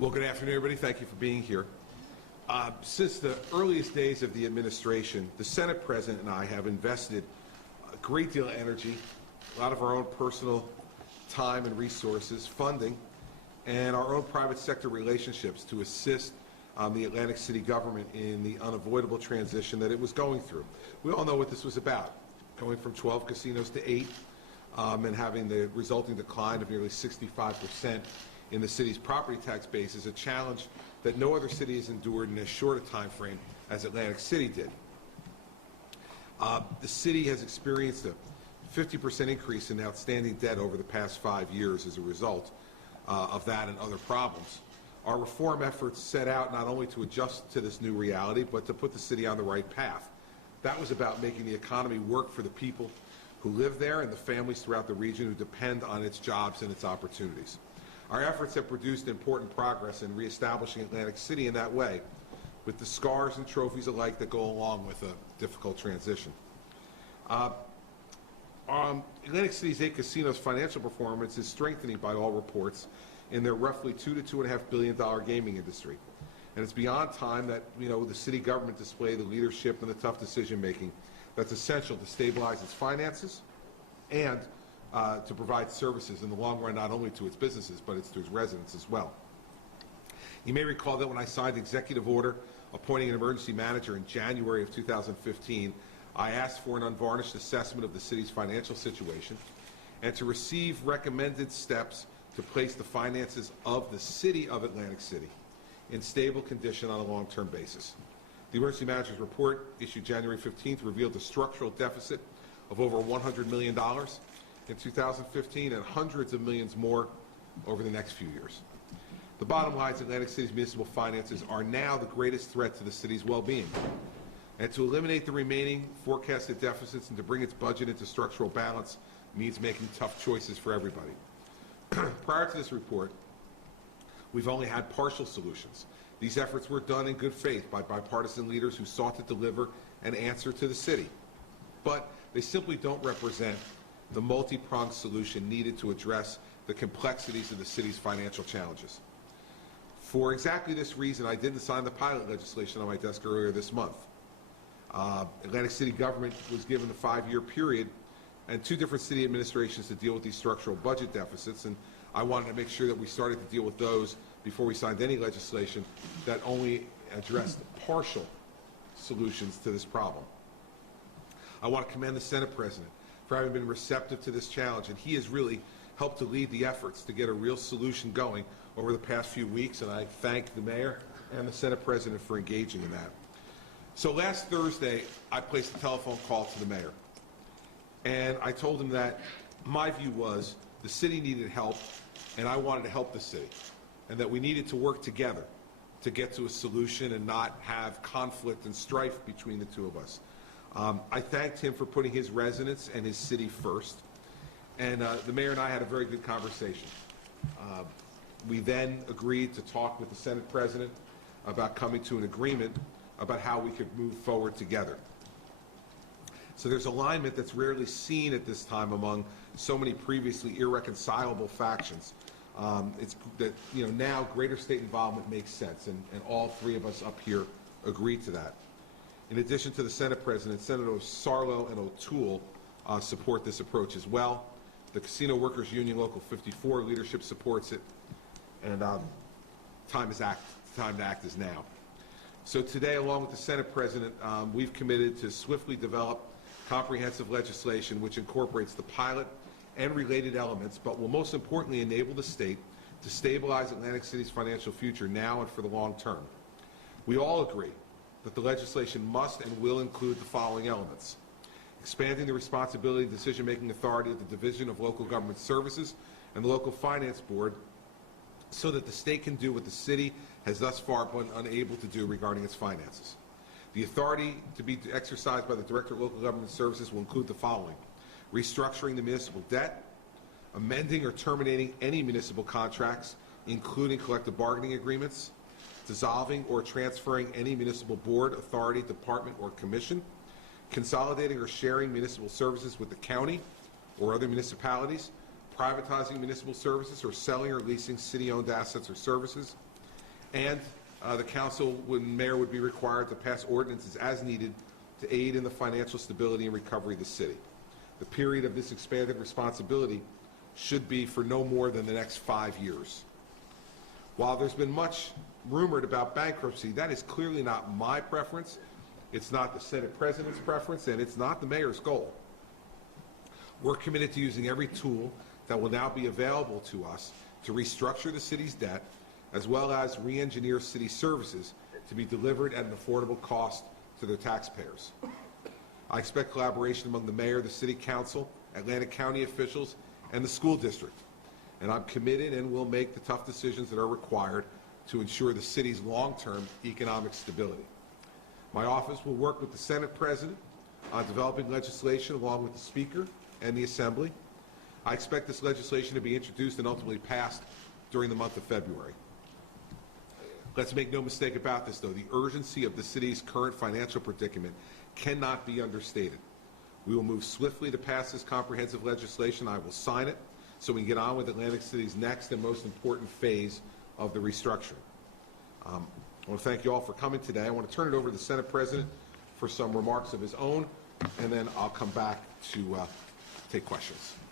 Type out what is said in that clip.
Well, good afternoon, everybody. Thank you for being here. Since the earliest days of the administration, the Senate President and I have invested a great deal of energy, a lot of our own personal time and resources, funding, and our own private sector relationships to assist the Atlantic City government in the unavoidable transition that it was going through. We all know what this was about, going from 12 casinos to 8, and having the resulting decline of nearly 65% in the city's property tax base is a challenge that no other city has endured in as short a time frame as Atlantic City did. The city has experienced a 50% increase in outstanding debt over the past 5 years as a result of that and other problems. Our reform efforts set out not only to adjust to this new reality, but to put the city on the right path. That was about making the economy work for the people who live there and the families throughout the region who depend on its jobs and its opportunities. Our efforts have produced important progress in reestablishing Atlantic City in that way, with the scars and trophies alike that go along with a difficult transition. Atlantic City's 8 casinos' financial performance is strengthening by all reports in their roughly $2 to $2.5 billion gaming industry. And it's beyond time that the city government display the leadership and the tough decision-making that's essential to stabilize its finances and to provide services in the long run, not only to its businesses, but to its residents as well. You may recall that when I signed the executive order appointing an emergency manager in January of 2015, I asked for an unvarnished assessment of the city's financial situation and to receive recommended steps to place the finances of the city of Atlantic City in stable condition on a long-term basis. The emergency manager's report, issued January 15th, revealed a structural deficit of over $100 million in 2015 and hundreds of millions more over the next few years. The bottom line is Atlantic City's municipal finances are now the greatest threat to the city's well-being. And to eliminate the remaining forecasted deficits and to bring its budget into structural balance means making tough choices for everybody. Prior to this report, we've only had partial solutions. These efforts were done in good faith by bipartisan leaders who sought to deliver an answer to the city. But they simply don't represent the multi-pronged solution needed to address the complexities of the city's financial challenges. For exactly this reason, I didn't sign the pilot legislation on my desk earlier this month. Atlantic City government was given a 5-year period and 2 different city administrations to deal with these structural budget deficits, and I wanted to make sure that we started to deal with those before we signed any legislation that only addressed partial solutions to this problem. I want to commend the Senate President for having been receptive to this challenge, and he has really helped to lead the efforts to get a real solution going over the past few weeks, and I thank the Mayor and the Senate President for engaging in that. So last Thursday, I placed a telephone call to the Mayor, and I told him that my view was the city needed help, and I wanted to help the city, and that we needed to work together to get to a solution and not have conflict and strife between the two of us. I thanked him for putting his residents and his city first, and the Mayor and I had a very good conversation. We then agreed to talk with the Senate President about coming to an agreement about how we could move forward together. So there's alignment that's rarely seen at this time among so many previously irreconcilable factions. It's that now greater state involvement makes sense, and all 3 of us up here agree to that. In addition to the Senate President, Senators Sarlo and O'Toole support this approach as well. The Casino Workers Union Local 54 leadership supports it, and time to act is now. So today, along with the Senate President, we've committed to swiftly develop comprehensive legislation which incorporates the pilot and related elements, but will most importantly enable the state to stabilize Atlantic City's financial future now and for the long term. We all agree that the legislation must and will include the following elements: expanding the responsibility and decision-making authority of the Division of Local Government Services and the Local Finance Board so that the state can do what the city has thus far been unable to do regarding its finances. The authority to be exercised by the Director of Local Government Services will include the following: restructuring the municipal debt, amending or terminating any municipal contracts, including collective bargaining agreements, dissolving or transferring any municipal board, authority, department, or commission, consolidating or sharing municipal services with the county or other municipalities, privatizing municipal services, or selling or leasing city-owned assets or services, And the council and mayor would be required to pass ordinances as needed to aid in the financial stability and recovery of the city. The period of this expanded responsibility should be for no more than the next 5 years. While there's been much rumored about bankruptcy, that is clearly not my preference. It's not the Senate President's preference, and it's not the mayor's goal. We're committed to using every tool that will now be available to us to restructure the city's debt, as well as re-engineer city services to be delivered at an affordable cost to their taxpayers. I expect collaboration among the mayor, the city council, Atlantic County officials, and the school district. And I'm committed and will make the tough decisions that are required to ensure the city's long-term economic stability. My office will work with the Senate President on developing legislation along with the Speaker and the Assembly. I expect this legislation to be introduced and ultimately passed during the month of February. Let's make no mistake about this, though. The urgency of the city's current financial predicament cannot be understated. We will move swiftly to pass this comprehensive legislation. I will sign it so we can get on with Atlantic City's next and most important phase of the restructuring. I want to thank you all for coming today. I want to turn it over to the Senate President for some remarks of his own, and then I'll come back to take questions.